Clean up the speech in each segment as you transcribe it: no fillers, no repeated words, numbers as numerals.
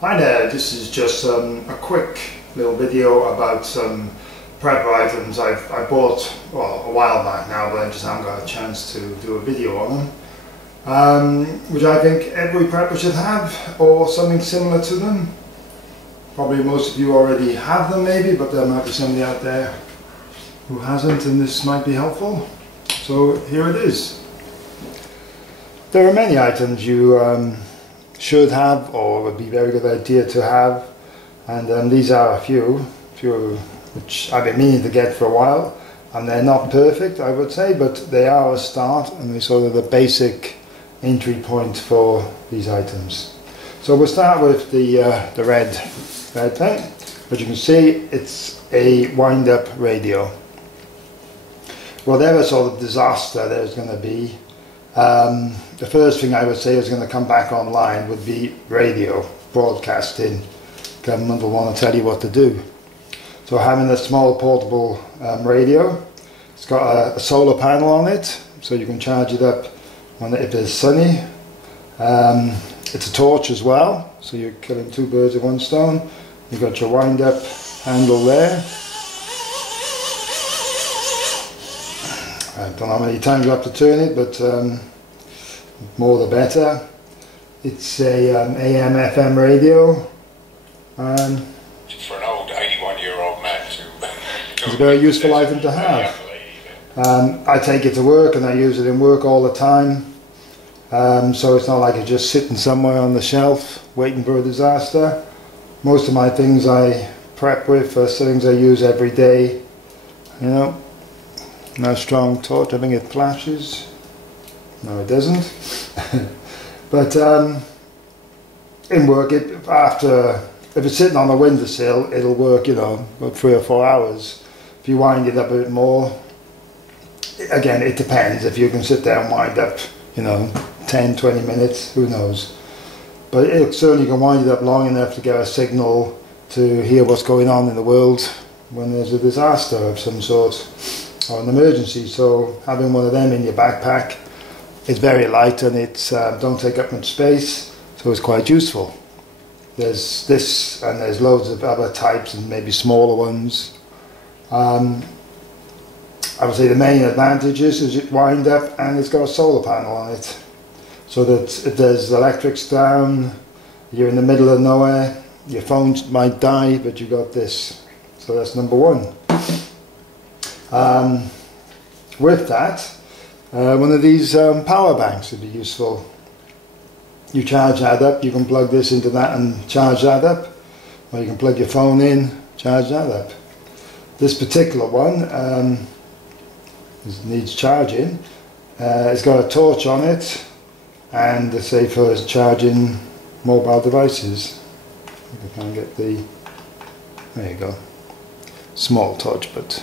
Hi there, this is just a quick little video about some prepper items I bought a while back now, but I just haven't got a chance to do a video on them, which I think every prepper should have, or something similar to them. Probably most of you already have them maybe, but there might be somebody out there who hasn't, and this might be helpful. So here it is. There are many items you should have, or would be a very good idea to have, and these are a few which I've been meaning to get for a while, and they're not perfect, I would say, but they are a start, and they're sort of the basic entry point for these items. So we'll start with the red thing. As you can see, it's a wind-up radio. Whatever sort of disaster there's going to be, the first thing I would say is going to come back online would be radio, broadcasting. Government will want to tell you what to do. So having a small portable radio, it's got a solar panel on it, so you can charge it up if it's sunny. It's a torch as well, so you're killing two birds with one stone. You've got your wind-up handle there. I don't know how many times you have to turn it, but more the better. It's a AM FM radio. For an old 81-year-old man it's a very useful item to have. I take it to work and I use it in work all the time. So it's not like it's just sitting somewhere on the shelf waiting for a disaster. Most of my things I prep with are things I use every day. You know, nice strong torch. I think it flashes. No, it doesn't. But in work, if it's sitting on a windowsill, it'll work, you know, about 3 or 4 hours. If you wind it up a bit more, again, it depends. If you can sit there and wind up, you know, 10, 20 minutes, who knows. But it certainly can wind it up long enough to get a signal to hear what's going on in the world when there's a disaster of some sort or an emergency. So having one of them in your backpack, it's very light and it's don't take up much space, so it's quite useful. There's this, and there's loads of other types and maybe smaller ones. I would say the main advantages is it wind up and it's got a solar panel on it, so that if there's electrics down, you're in the middle of nowhere, your phone might die, but you got this. So that's number one. With that, one of these power banks would be useful. You charge that up, you can plug this into that and charge that up, or you can plug your phone in, charge that up. This particular one needs charging. It's got a torch on it, and say for charging mobile devices. I can't get the, there you go, small torch, but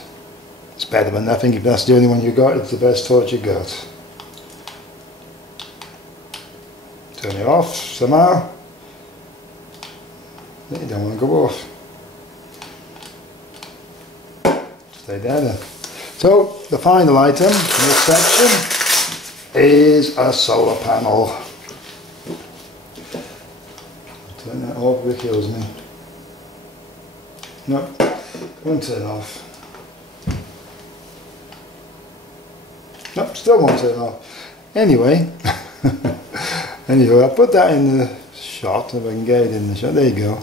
it's better than nothing. If that's the only one you got, it's the best torch you got. Turn it off somehow. You don't want to go off. Stay there then. So the final item in this section is a solar panel. Turn that off, it kills me. No, won't turn off. No, still won't turn off. Anyway, I'll put that in the shot, if I can get it in the shot. There you go.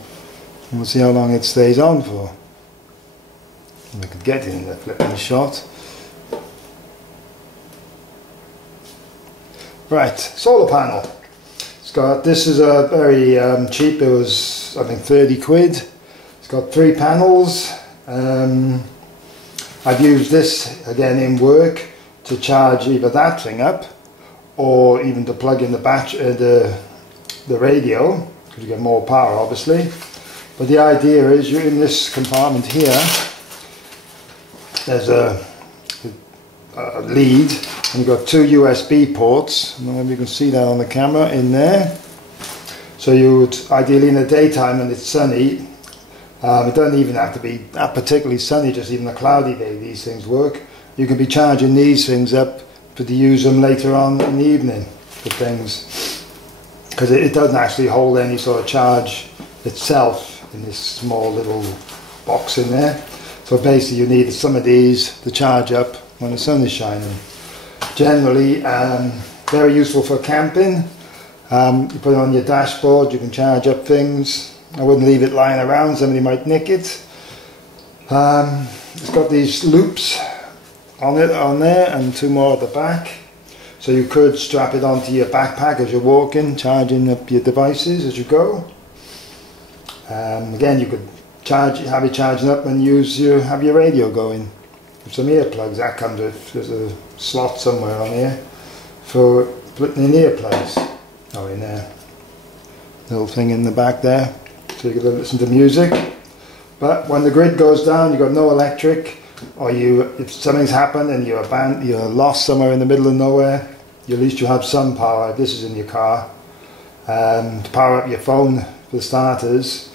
And we'll see how long it stays on for. If I could get it in the flipping shot. Right, solar panel. This is a very cheap, it was I think 30 quid. It's got 3 panels. I've used this again in work to charge either that thing up, or even to plug in the radio, because you get more power obviously. But the idea is you're in this compartment here, there's a lead, and you've got 2 USB ports. I don't know if you can see that on the camera in there. So you would, ideally in the daytime when it's sunny, it doesn't even have to be that particularly sunny, just even a cloudy day these things work. You can be charging these things up to use them later on in the evening for things, because it doesn't actually hold any sort of charge itself in this small little box in there. So basically you need some of these to charge up when the sun is shining. Generally very useful for camping. You put it on your dashboard, you can charge up things. I wouldn't leave it lying around, somebody might nick it. It's got these loops on there and 2 more at the back. So you could strap it onto your backpack as you're walking, charging up your devices as you go. Again, you could have it charging up and have your radio going. With some earplugs, that comes with, there's a slot somewhere on here for putting in earplugs. Oh, in there. Little thing in the back there, so you can listen to music. But when the grid goes down, you've got no electric, or if something's happened and you're lost somewhere in the middle of nowhere, at least you have some power. This is in your car. To power up your phone, for starters,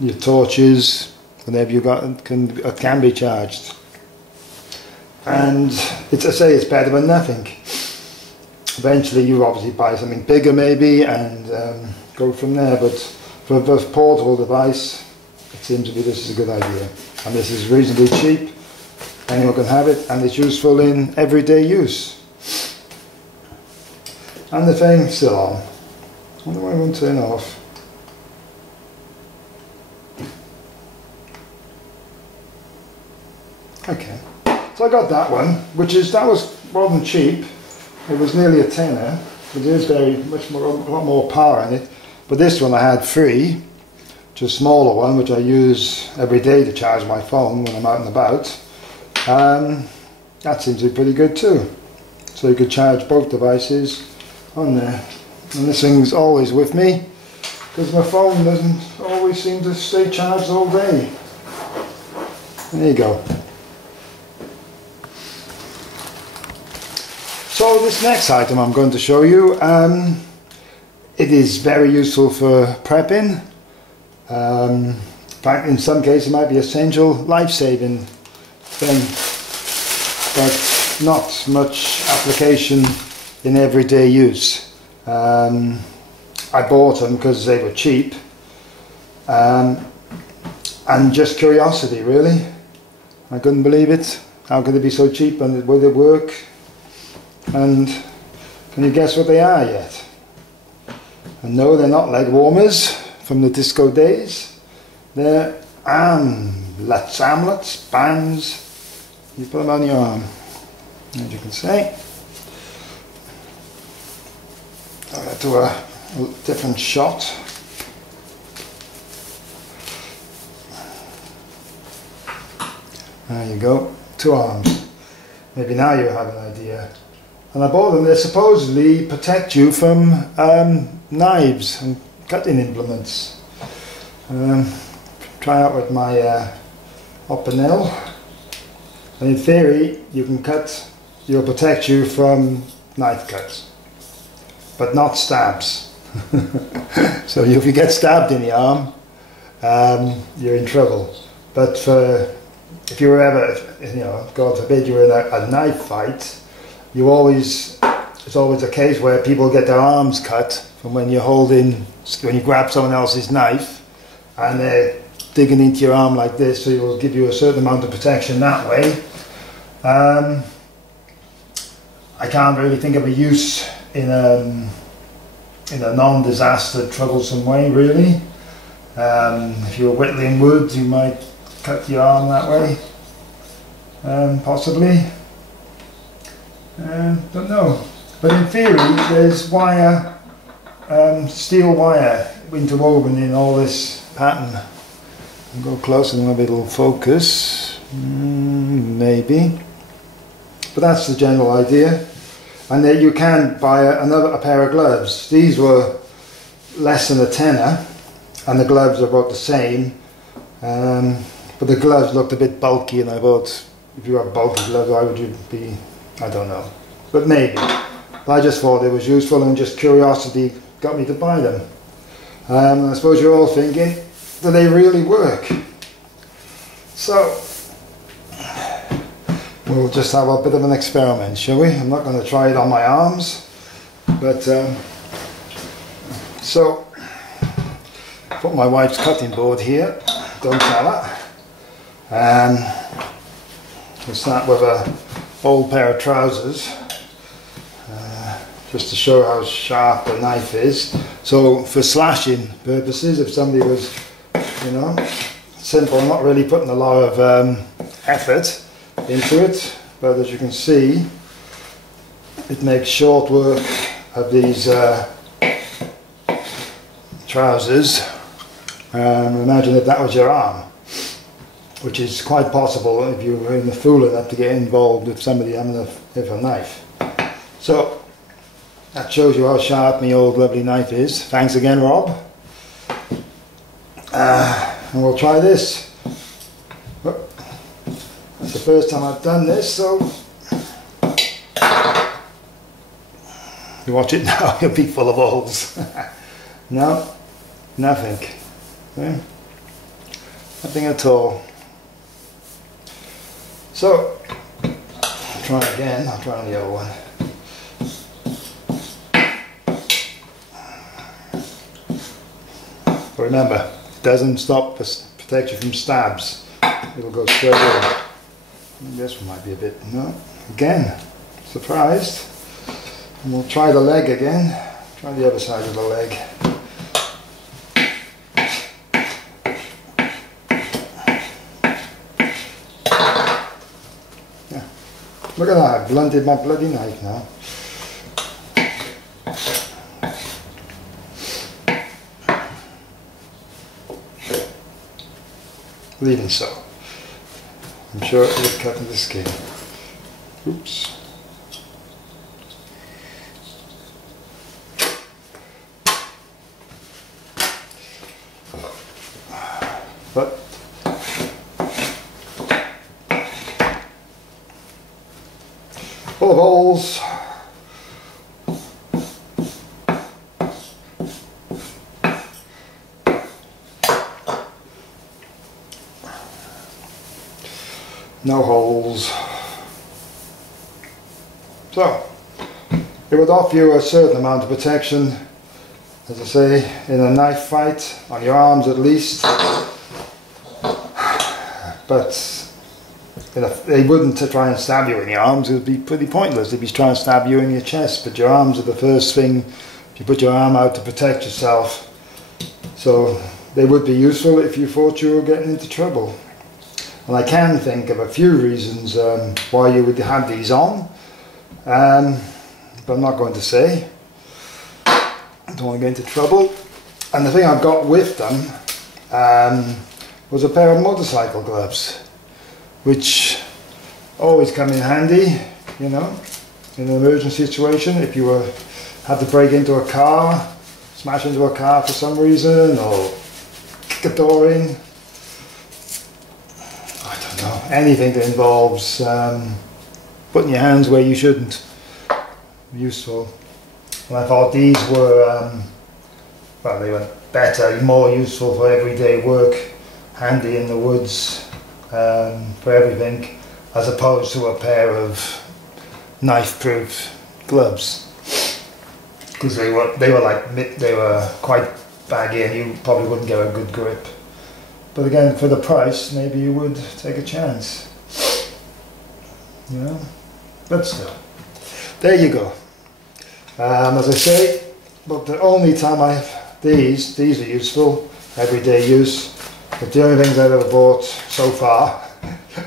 your torches, whatever you got can be charged. And I say it's better than nothing. Eventually you obviously buy something bigger maybe and go from there, but for a portable device it seems to be this is a good idea. And this is reasonably cheap, anyone can have it, and it's useful in everyday use. And the thing's still on. I wonder why it won't turn off. Okay, so I got that one, wasn't cheap. It was nearly a tenner, but there's a lot more power in it. But this one I had free, just a smaller one, which I use every day to charge my phone when I'm out and about. That seems to be pretty good too. So you could charge both devices on there. And this thing's always with me, because my phone doesn't always seem to stay charged all day. There you go. So this next item I'm going to show you, it is very useful for prepping. In fact, in some cases it might be essential, life-saving thing, but not much application in everyday use. I bought them because they were cheap, and just curiosity really. I couldn't believe it. How could it be so cheap, and will it work? And can you guess what they are yet? And no, they're not leg warmers from the disco days. They're armlets, bands. You put them on your arm, as you can see. I'm going to do a different shot. There you go, 2 arms. Maybe now you have an idea. And I bought them, they supposedly protect you from knives and cutting implements. Try out with my Opinel. And in theory, you'll protect you from knife cuts, but not stabs. So if you get stabbed in the arm, you're in trouble. But if you were ever, God forbid, you were in a knife fight, it's always a case where people get their arms cut from when you grab someone else's knife and they're digging into your arm like this, so it will give you a certain amount of protection that way. I can't really think of a use in a non-disaster troublesome way really. If you were whittling wood, you might cut your arm that way, possibly. Don't know, but in theory there's wire, steel wire interwoven in all this pattern. I'll go close and maybe it'll focus, maybe, but that's the general idea. And then you can buy a pair of gloves. These were less than a tenner and the gloves are about the same, but the gloves looked a bit bulky, and I thought, if you have bulky gloves, why would you be, I don't know, but maybe. But I just thought it was useful, and just curiosity got me to buy them. I suppose you're all thinking, do they really work? So we'll just have a bit of an experiment, shall we? I'm not going to try it on my arms, but so Put my wife's cutting board here, don't tell her. And we'll start with an old pair of trousers, just to show how sharp the knife is. So for slashing purposes, if somebody was, you know, simple, not really putting a lot of effort into it, but as you can see, it makes short work of these trousers. Imagine if that was your arm, which is quite possible if you were in the fool enough to get involved with somebody having a knife. So that shows you how sharp my old lovely knife is. Thanks again, Rob. And we'll try this. That's the first time I've done this, so you watch it now, you'll be full of holes. No, nothing. Okay. Nothing at all. So, I'll try again, I'll try the other one. But remember, it doesn't protect you from stabs. It'll go straight in. This one might be a bit, no. Again, surprised. And we'll try the leg again. Try the other side of the leg. Yeah. Look at that, I've blunted my bloody knife now. Even so, I'm sure it would cut into the skin. Oops. But full of holes. No holes. So, it would offer you a certain amount of protection, as I say, in a knife fight, on your arms at least. But you know, they wouldn't try and stab you in your arms, it would be pretty pointless. They'd be trying to stab you in your chest, but your arms are the first thing. You put your arm out to protect yourself. So, they would be useful if you thought you were getting into trouble. And I can think of a few reasons why you would have these on, but I'm not going to say. I don't want to get into trouble. And the thing I've got with them was a pair of motorcycle gloves, which always come in handy, you know, in an emergency situation. If you had to break into a car, smash into a car for some reason, or kick a door in. Anything that involves putting your hands where you shouldn't. Useful. And I thought these were, well, they were better, more useful for everyday work, handy in the woods, for everything, as opposed to a pair of knife-proof gloves. Because they were quite baggy and you probably wouldn't get a good grip. But again, for the price, maybe you would take a chance, you know, but still, there you go. As I say, but the only time these are useful, everyday use, but the only things I've ever bought so far,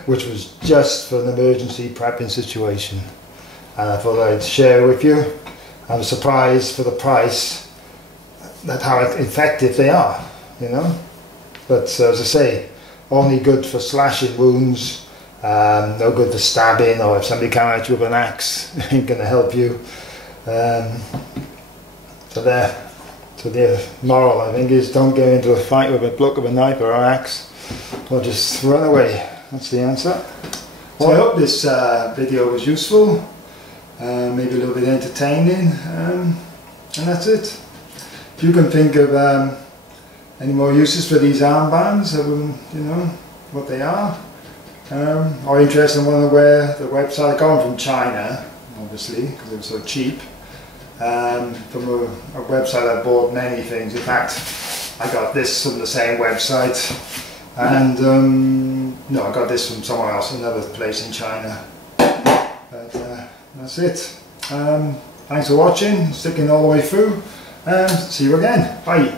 which was just for an emergency prepping situation. And I thought I'd share with you. I was surprised for the price, that how effective they are, you know. But as I say, only good for slashing wounds, no good for stabbing, or if somebody came at you with an axe, it ain't going to help you. So the moral, I think, is don't get into a fight with a bloke with a knife or an axe, or just run away. That's the answer. So I hope this video was useful, maybe a little bit entertaining, and that's it. If you can think of any more uses for these armbands, you know what they are, or interested in one of the website, going from China, obviously, because they were so cheap. From a website I bought many things. In fact, I got this from the same website, and no, I got this from somewhere else, another place in China. But that's it. Thanks for watching, sticking all the way through, and see you again. Bye.